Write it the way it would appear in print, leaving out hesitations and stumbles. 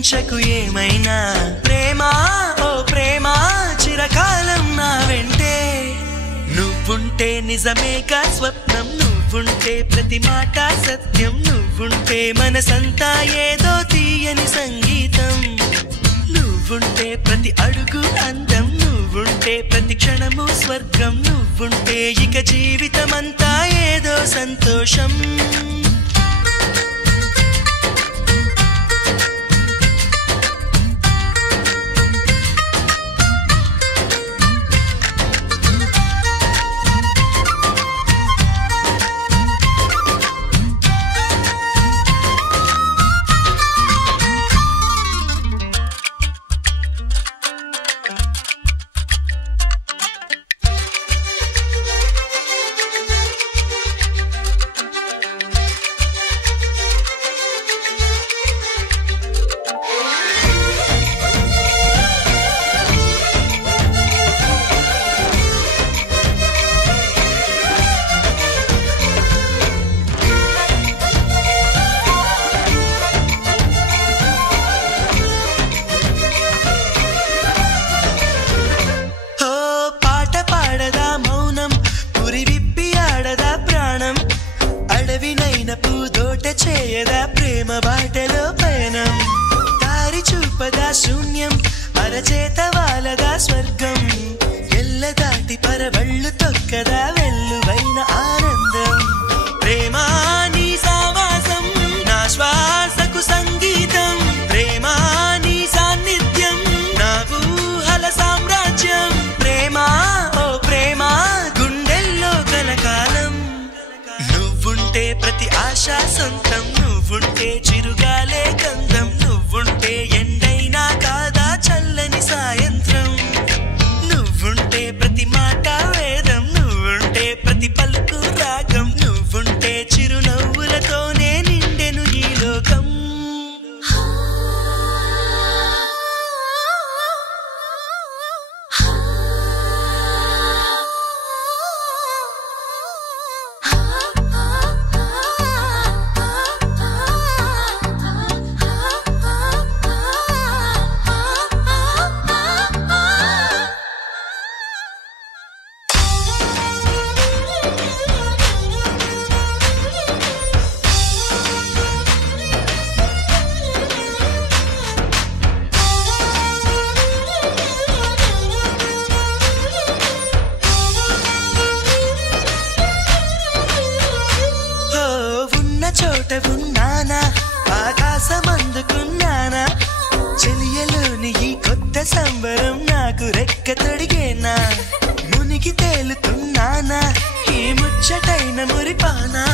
ఊహించకు ఏమైనా ప్రేమ ఓ ప్రేమ చిరకాలం నా వెంటే నువ్వుంటే నిజమేగా స్వప్నం నువ్వుంటే ప్రతి మాట సత్యం నువ్వుంటే మనసంతా ఏదో తీయని సంగీతం నువ్వుంటే ప్రతి అడుగు అందం నువ్వుంటే ప్రతి క్షణము స్వర్గం నువ్వుంటే ఇక జీవితమంతా ఏదో సంతోషం చేయదా ప్రేమ బాటలో పయనం దారి చూపదా శూన్యం అరచేత వాలదా స్వర్గం ఎల్ల దాటి పరవళ్ళు తొక్కదా వెల్లువైన ఆనందం ప్రేమ నీ సావాసం నా శ్వాసకు సంగీతం ప్రేమ నీ సాన్నిధ్యం నా ఊహల సామ్రాజ్యం ప్రేమ ఓ ప్రేమ గుండెల్లో కలకాలం నువ్వుంటే ప్రతి ఆశ సొంతం నువ్వుంటే చిరుగాలే గంధం నువ్వుంటే ఎండైనా కాదా చల్లని సాయంత్రం నువ్వుంటే ప్రతి మాట వేదం నువ్వుంటే ప్రతి పలుకు రాగం నువ్వుంటే చిరునవ్వులతోనే నిండెను ఈ లోకం చోట ఉన్నానా ఆకాశమందుకున్నానా చెలియలోని ఈ కొత్త సంబరం నాకు రెక్క తొడిగేనా మునిగి తేలుతున్నానా ఈ ముచ్చటైన మురిపానా